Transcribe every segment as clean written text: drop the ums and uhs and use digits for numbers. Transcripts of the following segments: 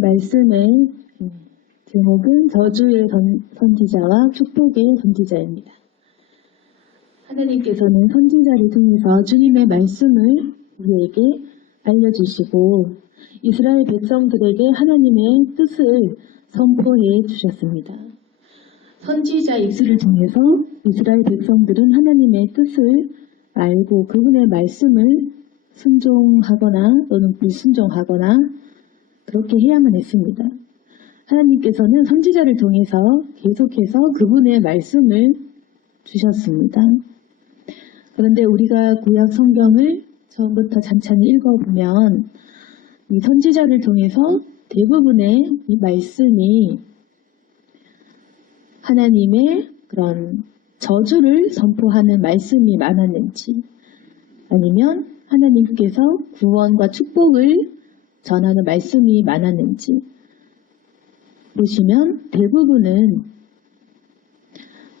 말씀의 제목은 저주의 선지자와 축복의 선지자입니다. 하나님께서는 선지자를 통해서 주님의 말씀을 우리에게 알려주시고 이스라엘 백성들에게 하나님의 뜻을 선포해 주셨습니다. 선지자 입술을 통해서 이스라엘 백성들은 하나님의 뜻을 알고 그분의 말씀을 순종하거나 또는 불순종하거나 그렇게 해야만 했습니다. 하나님께서는 선지자를 통해서 계속해서 그분의 말씀을 주셨습니다. 그런데 우리가 구약 성경을 처음부터 찬찬히 읽어보면 이 선지자를 통해서 대부분의 이 말씀이 하나님의 그런 저주를 선포하는 말씀이 많았는지 아니면 하나님께서 구원과 축복을 전하는 말씀이 많았는지 보시면 대부분은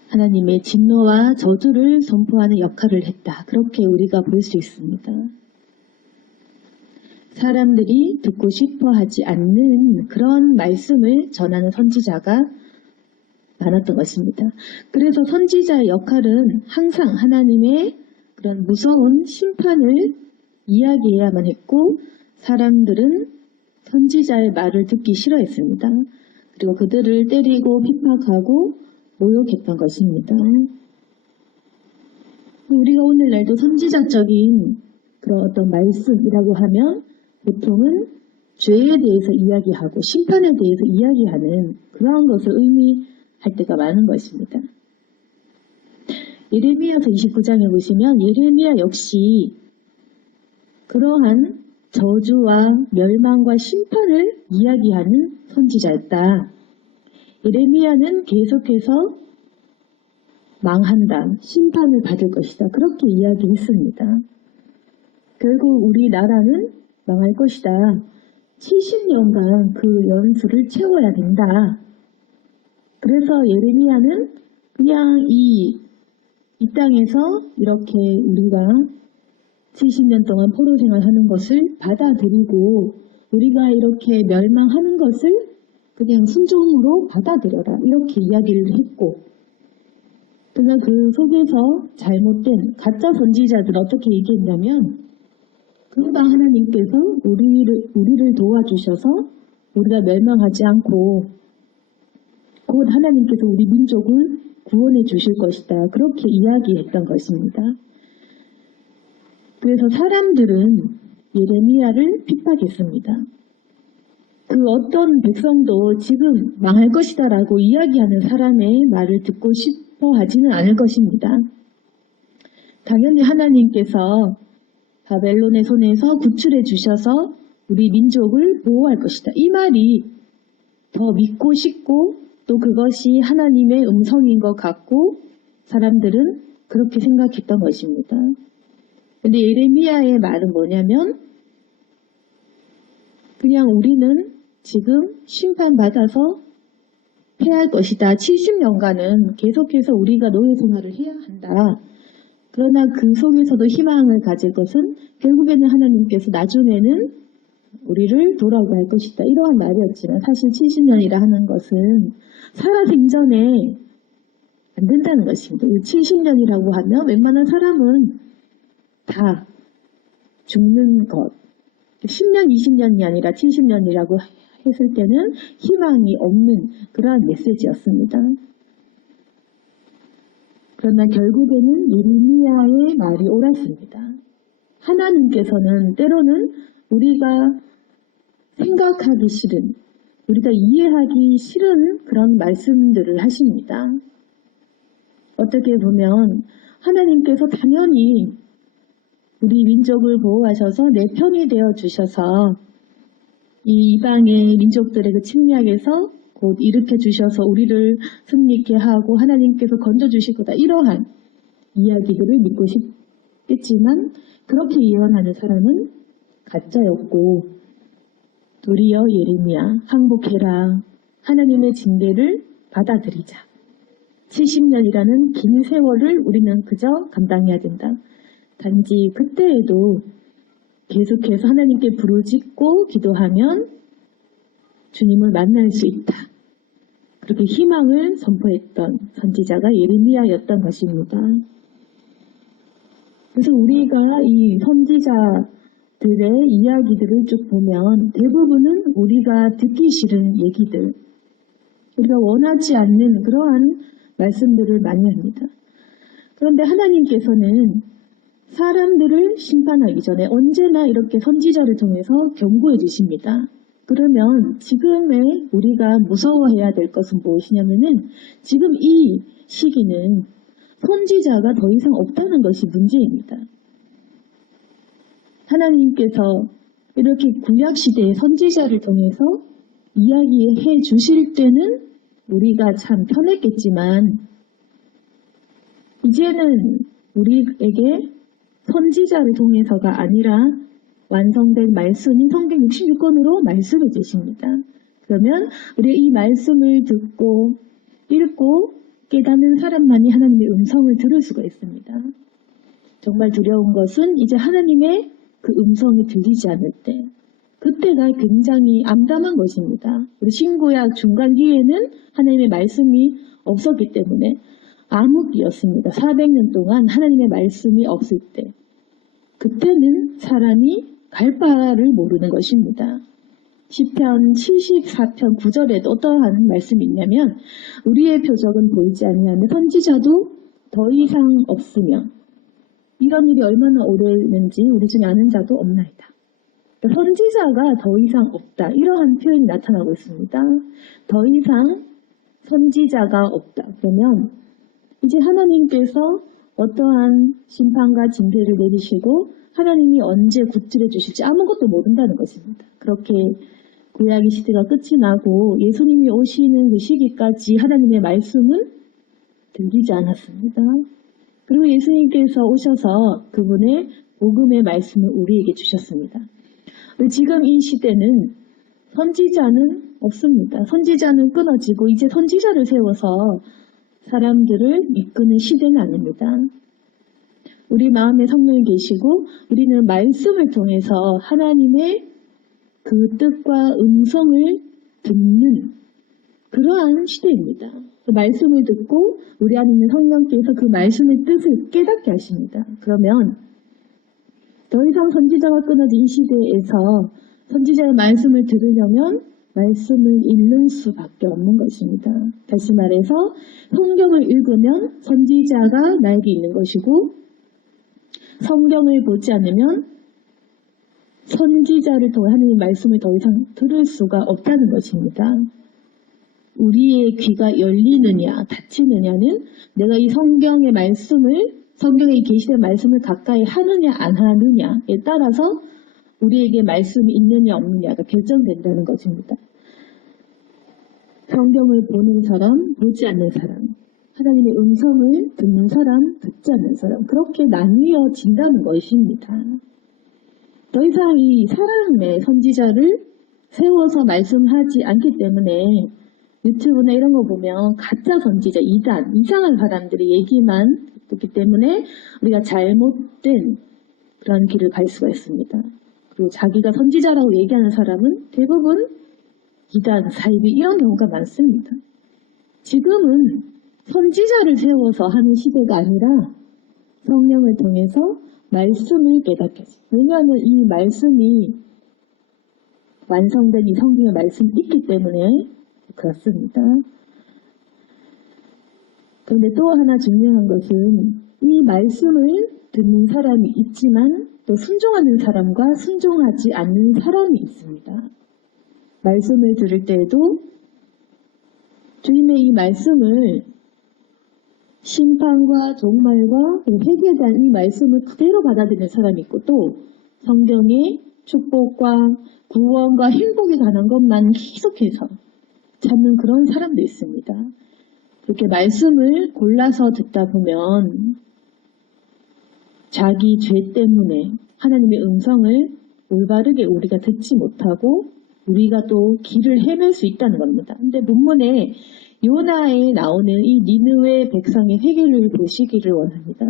하나님의 진노와 저주를 선포하는 역할을 했다. 그렇게 우리가 볼 수 있습니다. 사람들이 듣고 싶어 하지 않는 그런 말씀을 전하는 선지자가 많았던 것입니다. 그래서 선지자의 역할은 항상 하나님의 그런 무서운 심판을 이야기해야만 했고 사람들은 선지자의 말을 듣기 싫어했습니다. 그리고 그들을 때리고 핍박하고 모욕했던 것입니다. 우리가 오늘날도 선지자적인 그런 어떤 말씀이라고 하면 보통은 죄에 대해서 이야기하고 심판에 대해서 이야기하는 그러한 것을 의미할 때가 많은 것입니다. 예레미야서 29장에 보시면 예레미야 역시 그러한 저주와 멸망과 심판을 이야기하는 선지자였다. 예레미야는 계속해서 망한다, 심판을 받을 것이다. 그렇게 이야기했습니다. 결국 우리나라는 망할 것이다. 70년간 그 연수를 채워야 된다. 그래서 예레미야는 그냥 이 땅에서 이렇게 우리가 70년 동안 포로 생활하는 것을 받아들이고 우리가 이렇게 멸망하는 것을 그냥 순종으로 받아들여라. 이렇게 이야기를 했고 그러나 그 속에서 잘못된 가짜 선지자들은 어떻게 얘기했냐면 금방 하나님께서 우리를 도와주셔서 우리가 멸망하지 않고 곧 하나님께서 우리 민족을 구원해 주실 것이다. 그렇게 이야기했던 것입니다. 그래서 사람들은 예레미야를 핍박했습니다. 그 어떤 백성도 지금 망할 것이다 라고 이야기하는 사람의 말을 듣고 싶어 하지는 않을 것입니다. 당연히 하나님께서 바벨론의 손에서 구출해 주셔서 우리 민족을 보호할 것이다. 이 말이 더 믿고 싶고 또 그것이 하나님의 음성인 것 같고 사람들은 그렇게 생각했던 것입니다. 근데 예레미야의 말은 뭐냐면 그냥 우리는 지금 심판받아서 패할 것이다. 70년간은 계속해서 우리가 노예 생활을 해야 한다. 그러나 그 속에서도 희망을 가질 것은 결국에는 하나님께서 나중에는 우리를 돌아오게 할 것이다. 이러한 말이었지만 사실 70년이라 하는 것은 살아생전에 안 된다는 것입니다. 70년이라고 하면 웬만한 사람은 다 죽는 것. 10년, 20년이 아니라 70년이라고 했을 때는 희망이 없는 그러한 메시지였습니다. 그러나 결국에는 예레미야의 말이 옳았습니다. 하나님께서는 때로는 우리가 생각하기 싫은, 우리가 이해하기 싫은 그런 말씀들을 하십니다. 어떻게 보면 하나님께서 당연히 우리 민족을 보호하셔서 내 편이 되어 주셔서 이 이방의 민족들의 그 침략에서 곧 일으켜 주셔서 우리를 승리케 하고 하나님께서 건져주실 거다. 이러한 이야기들을 믿고 싶겠지만 그렇게 예언하는 사람은 가짜였고 도리어 예레미야 항복해라. 하나님의 징계를 받아들이자. 70년이라는 긴 세월을 우리는 그저 감당해야 된다. 단지 그때에도 계속해서 하나님께 부르짖고 기도하면 주님을 만날 수 있다. 그렇게 희망을 선포했던 선지자가 예레미야였던 것입니다. 그래서 우리가 이 선지자들의 이야기들을 쭉 보면 대부분은 우리가 듣기 싫은 얘기들, 우리가 원하지 않는 그러한 말씀들을 많이 합니다. 그런데 하나님께서는 사람들을 심판하기 전에 언제나 이렇게 선지자를 통해서 경고해 주십니다. 그러면 지금의 우리가 무서워해야 될 것은 무엇이냐면은 지금 이 시기는 선지자가 더 이상 없다는 것이 문제입니다. 하나님께서 이렇게 구약시대의 선지자를 통해서 이야기해 주실 때는 우리가 참 편했겠지만 이제는 우리에게 선지자를 통해서가 아니라 완성된 말씀인 성경 66권으로 말씀해 주십니다. 그러면 우리 이 말씀을 듣고 읽고 깨닫는 사람만이 하나님의 음성을 들을 수가 있습니다. 정말 두려운 것은 이제 하나님의 그 음성이 들리지 않을 때, 그때가 굉장히 암담한 것입니다. 우리 신구약 중간기에는 하나님의 말씀이 없었기 때문에 암흑기였습니다. 400년 동안 하나님의 말씀이 없을 때, 그때는 사람이 갈 바를 모르는 것입니다. 시편 74편 9절에도 어떠한 말씀이 있냐면 우리의 표적은 보이지 아니하며 선지자도 더 이상 없으며, 이런 일이 얼마나 오래는지 우리 중에 아는 자도 없나이다. 그러니까 선지자가 더 이상 없다, 이러한 표현이 나타나고 있습니다. 더 이상 선지자가 없다. 그러면 이제 하나님께서 어떠한 심판과 징계를 내리시고 하나님이 언제 구출해 주실지 아무것도 모른다는 것입니다. 그렇게 구약의 시대가 끝이 나고 예수님이 오시는 그 시기까지 하나님의 말씀은 들리지 않았습니다. 그리고 예수님께서 오셔서 그분의 복음의 말씀을 우리에게 주셨습니다. 지금 이 시대는 선지자는 없습니다. 선지자는 끊어지고 이제 선지자를 세워서 사람들을 이끄는 시대는 아닙니다. 우리 마음에 성령이 계시고 우리는 말씀을 통해서 하나님의 그 뜻과 음성을 듣는 그러한 시대입니다. 그 말씀을 듣고 우리 안에 있는 성령께서 그 말씀의 뜻을 깨닫게 하십니다. 그러면 더 이상 선지자가 끊어진 이 시대에서 선지자의 말씀을 들으려면 말씀을 읽는 수밖에 없는 것입니다. 다시 말해서 성경을 읽으면 선지자가 나에게 있는 것이고, 성경을 보지 않으면 선지자를 통해 하나님의 말씀을 더 이상 들을 수가 없다는 것입니다. 우리의 귀가 열리느냐 닫히느냐는 내가 이 성경의 말씀을, 성경에 계시된 말씀을 가까이 하느냐 안 하느냐에 따라서 우리에게 말씀이 있느냐 없느냐가 결정된다는 것입니다. 성경을 보는 사람, 보지 않는 사람, 하나님의 음성을 듣는 사람, 듣지 않는 사람, 그렇게 나뉘어진다는 것입니다. 더 이상 이 사람의 선지자를 세워서 말씀하지 않기 때문에 유튜브나 이런 거 보면 가짜 선지자, 이단, 이상한 사람들의 얘기만 듣기 때문에 우리가 잘못된 그런 길을 갈 수가 있습니다. 그리고 자기가 선지자라고 얘기하는 사람은 대부분 이단, 사이비 이런 경우가 많습니다. 지금은 선지자를 세워서 하는 시대가 아니라 성령을 통해서 말씀을 깨닫게 하죠. 왜냐하면 이 말씀이 완성된 이 성경의 말씀이 있기 때문에 그렇습니다. 그런데 또 하나 중요한 것은 이 말씀을 듣는 사람이 있지만 또 순종하는 사람과 순종하지 않는 사람이 있습니다. 말씀을 들을 때에도 주님의 이 말씀을 심판과 종말과 회개에 대한 이 말씀을 그대로 받아들이는 사람이 있고, 또 성경의 축복과 구원과 행복에 관한 것만 계속해서 찾는 그런 사람도 있습니다. 이렇게 말씀을 골라서 듣다 보면 자기 죄 때문에 하나님의 음성을 올바르게 우리가 듣지 못하고 우리가 또 길을 헤맬 수 있다는 겁니다. 근데 본문에 요나에 나오는 이 니느웨 백성의 회개를 보시기를 원합니다.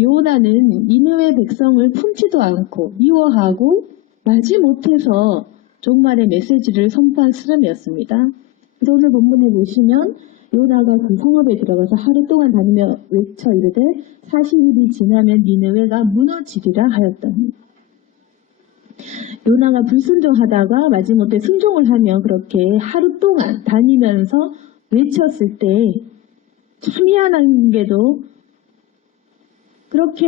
요나는 니느웨 백성을 품지도 않고 미워하고 마지못해서 종말의 메시지를 선포한 수렴이었습니다. 그래서 오늘 본문에 보시면 요나가 그 성읍에 들어가서 하루 동안 다니며 외쳐 이르되 40일이 지나면 니느웨가 무너지리라 하였더니, 요나가 불순종하다가 마지못해 순종을 하며 그렇게 하루 동안 다니면서 외쳤을 때 참 희한한 게도 그렇게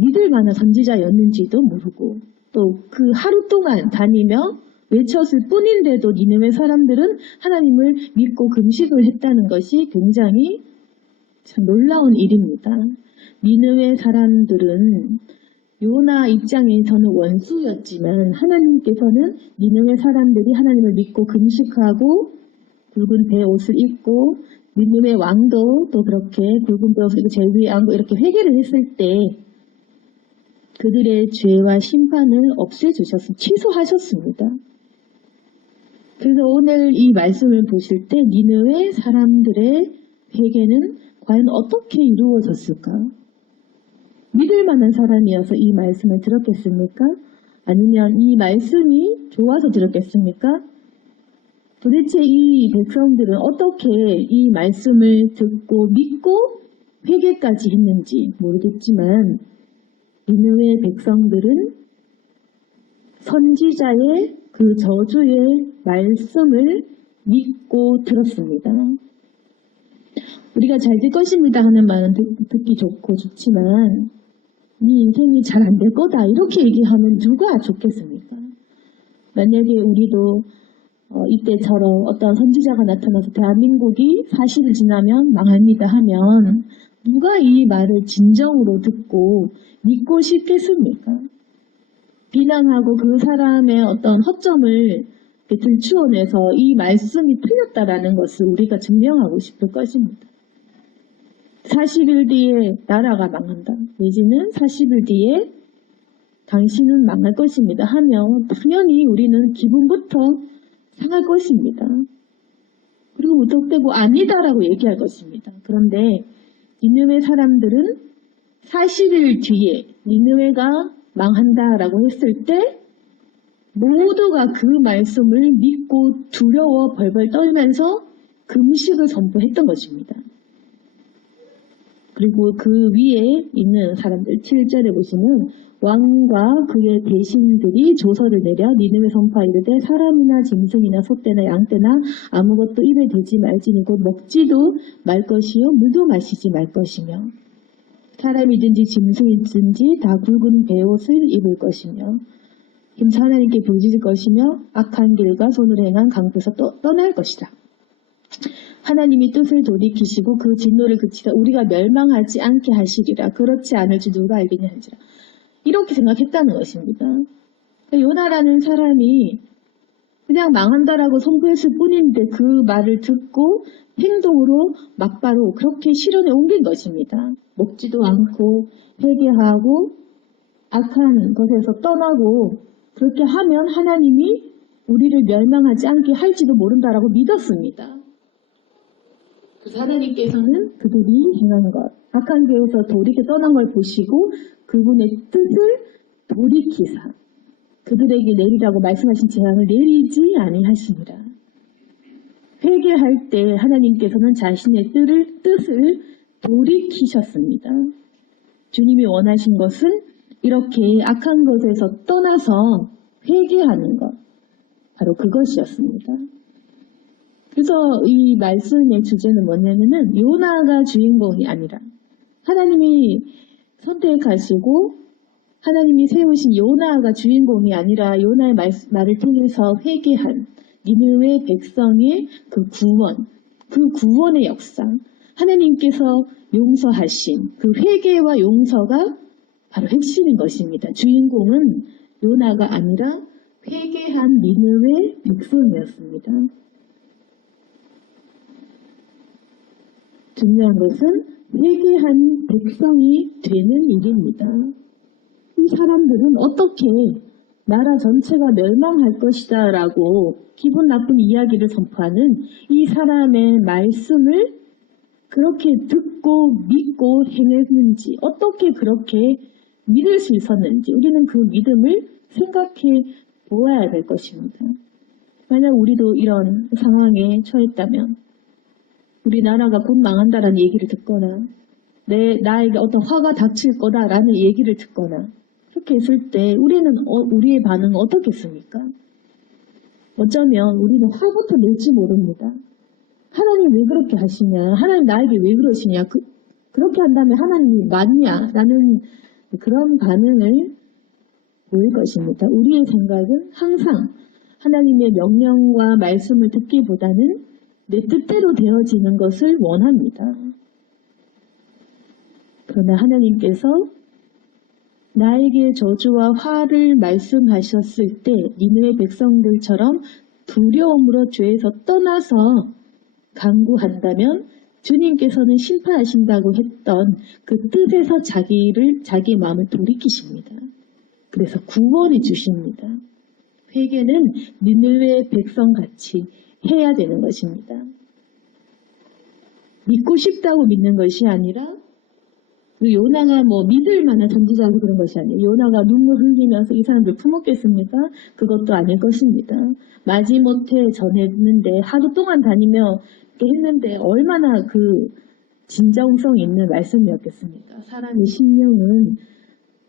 믿을 만한 선지자였는지도 모르고, 또 그 하루 동안 다니며 외쳤을 뿐인데도 니느웨 사람들은 하나님을 믿고 금식을 했다는 것이 굉장히 참 놀라운 일입니다. 니느웨 사람들은 요나 입장에서는 원수였지만 하나님께서는 니느웨 사람들이 하나님을 믿고 금식하고 굵은 배 옷을 입고, 니느웨 왕도 또 그렇게 굵은 배 옷을 입고 제 위에 앉고 이렇게 회개를 했을 때 그들의 죄와 심판을 없애주셨습니다. 취소하셨습니다. 그래서 오늘 이 말씀을 보실 때 니느웨 사람들의 회개는 과연 어떻게 이루어졌을까? 믿을 만한 사람이어서 이 말씀을 들었겠습니까? 아니면 이 말씀이 좋아서 들었겠습니까? 도대체 이 백성들은 어떻게 이 말씀을 듣고 믿고 회개까지 했는지 모르겠지만 니느웨 백성들은 선지자의 그 저주의 말씀을 믿고 들었습니다. 우리가 잘 될 것입니다 하는 말은 듣기 좋고 좋지만 네 인생이 잘 안 될 거다 이렇게 얘기하면 누가 좋겠습니까? 만약에 우리도 이때처럼 어떤 선지자가 나타나서 대한민국이 40일 지나면 망합니다 하면 누가 이 말을 진정으로 듣고 믿고 싶겠습니까? 비난하고 그 사람의 어떤 허점을 들추어내서 이 말씀이 틀렸다라는 것을 우리가 증명하고 싶을 것입니다. 40일 뒤에 나라가 망한다. 내지는 40일 뒤에 당신은 망할 것입니다 하면 당연히 우리는 기분부터 상할 것입니다. 그리고 무턱대고 아니다라고 얘기할 것입니다. 그런데 니느웨 사람들은 40일 뒤에 니느웨가 망한다라고 했을 때 모두가 그 말씀을 믿고 두려워 벌벌 떨면서 금식을 선포했던 것입니다. 그리고 그 위에 있는 사람들 7절에 보시면 왕과 그의 대신들이 조서를 내려 니느웨 선포하 이르되 사람이나 짐승이나 소떼나 양떼나 아무것도 입에 대지 말지니 곧 먹지도 말 것이요 물도 마시지 말 것이며 사람이든지 짐승이든지 다 굵은 베옷을 입을 것이며 힘써 하나님께 부르짖을 것이며 악한 길과 손으로 행한 강도에서 떠날 것이다. 하나님이 뜻을 돌이키시고 그 진노를 그치다 우리가 멸망하지 않게 하시리라. 그렇지 않을지 누가 알겠냐 하지라. 이렇게 생각했다는 것입니다. 요나라는 사람이 그냥 망한다라고 선포했을 뿐인데 그 말을 듣고 행동으로 막바로 그렇게 실현에 옮긴 것입니다. 먹지도 않고 회개하고 악한 것에서 떠나고 그렇게 하면 하나님이 우리를 멸망하지 않게 할지도 모른다라고 믿었습니다. 그래서 하나님께서는 그들이 행한 것, 악한 길에서 돌이켜 떠난 걸 보시고 그분의 뜻을 돌이키사 그들에게 내리라고 말씀하신 재앙을 내리지 아니하시니라. 회개할 때 하나님께서는 자신의 뜻을 돌이키셨습니다. 주님이 원하신 것은 이렇게 악한 것에서 떠나서 회개하는 것, 바로 그것이었습니다. 그래서 이 말씀의 주제는 뭐냐면은 요나가 주인공이 아니라 하나님이 선택하시고 하나님이 세우신 요나가 주인공이 아니라 요나의 말을 통해서 회개한 니느웨 백성의 그 구원, 그 구원의 역사, 하나님께서 용서하신 그 회개와 용서가 바로 핵심인 것입니다. 주인공은 요나가 아니라 회개한 니느웨 백성이었습니다. 중요한 것은 회개한 백성이 되는 일입니다. 이 사람들은 어떻게 나라 전체가 멸망할 것이다 라고 기분 나쁜 이야기를 선포하는 이 사람의 말씀을 그렇게 듣고 믿고 행했는지, 어떻게 그렇게 믿을 수 있었는지 우리는 그 믿음을 생각해 보아야 될 것입니다. 만약 우리도 이런 상황에 처했다면 우리나라가 곧 망한다라는 얘기를 듣거나 나에게 어떤 화가 닥칠 거다라는 얘기를 듣거나 그렇게 했을 때 우리의 반응은 어떻겠습니까? 어쩌면 우리는 화부터 낼지 모릅니다. 하나님 왜 그렇게 하시냐? 하나님 나에게 왜 그러시냐? 그렇게 한다면 하나님이 맞냐? 라는 그런 반응을 보일 것입니다. 우리의 생각은 항상 하나님의 명령과 말씀을 듣기보다는 내 뜻대로 되어지는 것을 원합니다. 그러나 하나님께서 나에게 저주와 화를 말씀하셨을 때 니느웨 백성들처럼 두려움으로 죄에서 떠나서 간구한다면 주님께서는 심판하신다고 했던 그 뜻에서 자기 마음을 돌이키십니다. 그래서 구원해 주십니다. 회개는 니느웨 백성같이 해야 되는 것입니다. 믿고 싶다고 믿는 것이 아니라 요나가 믿을 만한 선지자라서 그런 것이 아니에요. 요나가 눈물 흘리면서 이 사람들 품었겠습니까? 그것도 아닐 것입니다. 마지못해 전했는데 하루 동안 다니며 했는데 얼마나 진정성 있는 말씀이었겠습니까? 사람의 심령은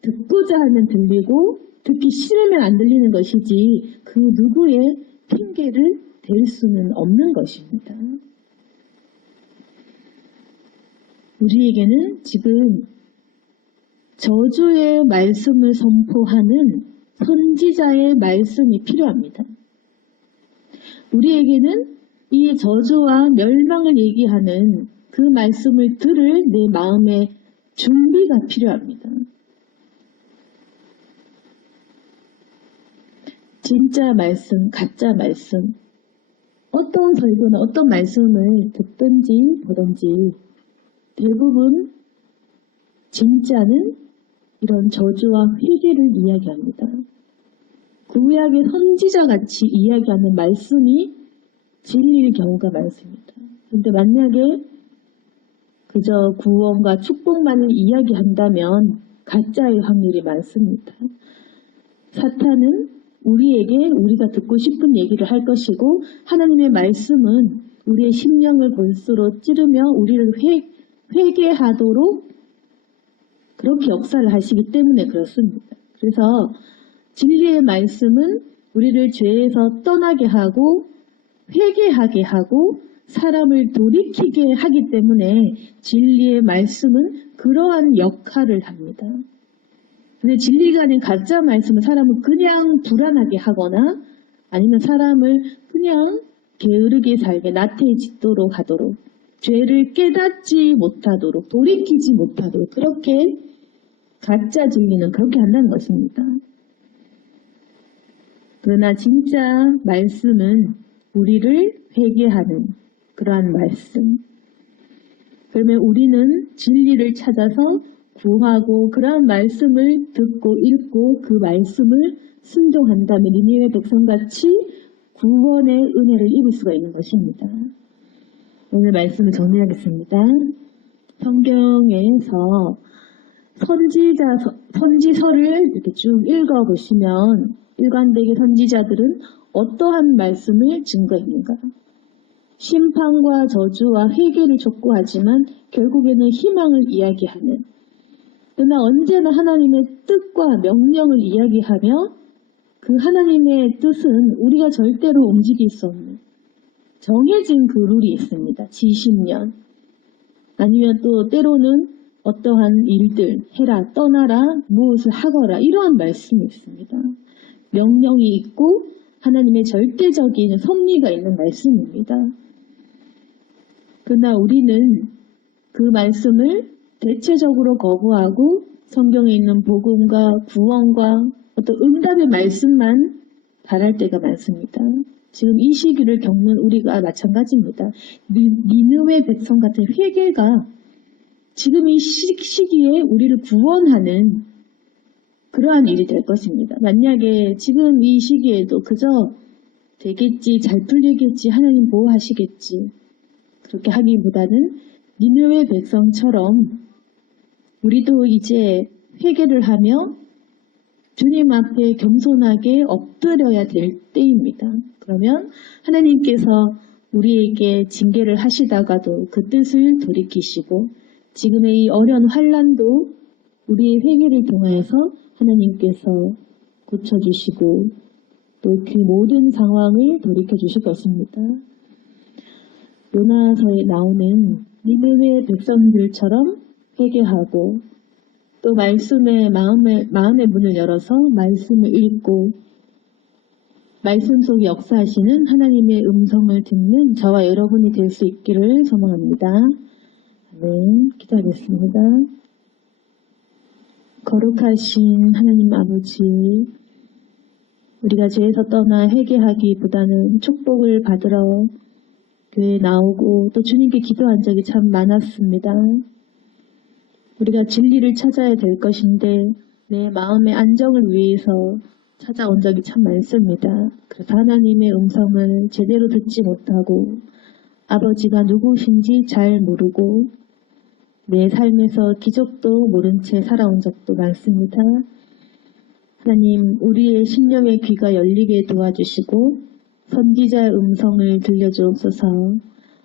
듣고자 하면 들리고 듣기 싫으면 안 들리는 것이지 그 누구의 핑계를 댈 수는 없는 것입니다. 우리에게는 지금 저주의 말씀을 선포하는 선지자의 말씀이 필요합니다. 우리에게는 이 저주와 멸망을 얘기하는 그 말씀을 들을 내 마음의 준비가 필요합니다. 진짜 말씀, 가짜 말씀, 어떤 설교나 어떤 말씀을 듣든지 보든지 대부분 진짜는 이런 저주와 회개를 이야기합니다. 구약의 선지자같이 이야기하는 말씀이 진리일 경우가 많습니다. 그런데 만약에 그저 구원과 축복만을 이야기한다면 가짜의 확률이 많습니다. 사탄은 우리가 듣고 싶은 얘기를 할 것이고 하나님의 말씀은 우리의 심령을 골수로 찌르며 우리를 회개하도록 그렇게 역사를 하시기 때문에 그렇습니다. 그래서 진리의 말씀은 우리를 죄에서 떠나게 하고 회개하게 하고 사람을 돌이키게 하기 때문에 진리의 말씀은 그러한 역할을 합니다. 근데 진리가 아닌 가짜 말씀은 사람을 그냥 불안하게 하거나 아니면 사람을 그냥 게으르게 살게 나태해지도록 하도록 죄를 깨닫지 못하도록 돌이키지 못하도록 그렇게 가짜 진리는 그렇게 한다는 것입니다. 그러나 진짜 말씀은 우리를 회개하는 그러한 말씀. 그러면 우리는 진리를 찾아서 구하고 그러한 말씀을 듣고 읽고 그 말씀을 순종한다면 니느웨 백성같이 구원의 은혜를 입을 수가 있는 것입니다. 오늘 말씀을 정리하겠습니다. 성경에서 선지서를 이렇게 쭉 읽어보시면 일관되게 선지자들은 어떠한 말씀을 증거했는가? 심판과 저주와 회개를 촉구하지만 결국에는 희망을 이야기하는 그러나 언제나 하나님의 뜻과 명령을 이야기하며 그 하나님의 뜻은 우리가 절대로 움직일 수 없는 정해진 그 룰이 있습니다. 지신년 아니면 또 때로는 어떠한 일들 해라 떠나라 무엇을 하거라 이러한 말씀이 있습니다. 명령이 있고 하나님의 절대적인 섭리가 있는 말씀입니다. 그러나 우리는 그 말씀을 대체적으로 거부하고 성경에 있는 복음과 구원과 어떤 응답의 말씀만 바랄 때가 많습니다. 지금 이 시기를 겪는 우리가 마찬가지입니다. 니느웨 백성 같은 회개가 지금 이 시기에 우리를 구원하는 그러한 일이 될 것입니다. 만약에 지금 이 시기에도 그저 되겠지, 잘 풀리겠지, 하나님 보호하시겠지 그렇게 하기보다는 니느웨 백성처럼 우리도 이제 회개를 하며 주님 앞에 겸손하게 엎드려야 될 때입니다. 그러면 하나님께서 우리에게 징계를 하시다가도 그 뜻을 돌이키시고 지금의 이 어려운 환난도 우리의 회개를 통하여서 하나님께서 고쳐주시고 또 그 모든 상황을 돌이켜주실 것입니다. 요나서에 나오는 니느웨 백성들처럼 회개하고 또 말씀에 마음의 문을 열어서 말씀을 읽고 말씀 속에 역사하시는 하나님의 음성을 듣는 저와 여러분이 될 수 있기를 소망합니다. 네, 기도하겠습니다. 거룩하신 하나님 아버지, 우리가 죄에서 떠나 회개하기보다는 축복을 받으러 교회에 나오고 또 주님께 기도한 적이 참 많았습니다. 우리가 진리를 찾아야 될 것인데 내 마음의 안정을 위해서 찾아온 적이 참 많습니다. 그래서 하나님의 음성을 제대로 듣지 못하고 아버지가 누구신지 잘 모르고 내 삶에서 기적도 모른 채 살아온 적도 많습니다. 하나님, 우리의 심령의 귀가 열리게 도와주시고 선지자의 음성을 들려주옵소서.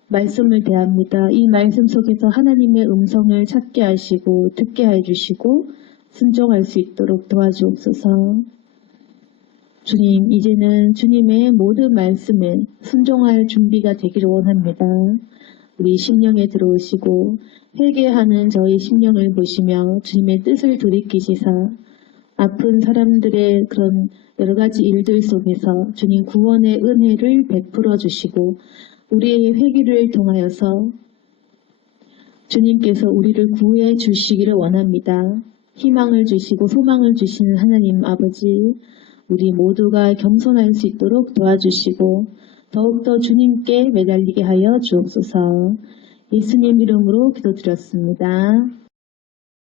말씀을 대합니다. 이 말씀 속에서 하나님의 음성을 찾게 하시고 듣게 해주시고 순종할 수 있도록 도와주옵소서. 주님, 이제는 주님의 모든 말씀에 순종할 준비가 되기를 원합니다. 우리 심령에 들어오시고 회개하는 저희 심령을 보시며 주님의 뜻을 돌이키시사 아픈 사람들의 그런 여러 가지 일들 속에서 주님 구원의 은혜를 베풀어 주시고 우리의 회개를 통하여서 주님께서 우리를 구해 주시기를 원합니다. 희망을 주시고 소망을 주시는 하나님 아버지, 우리 모두가 겸손할 수 있도록 도와주시고 더욱더 주님께 매달리게 하여 주옵소서. 예수님 이름으로 기도드렸습니다.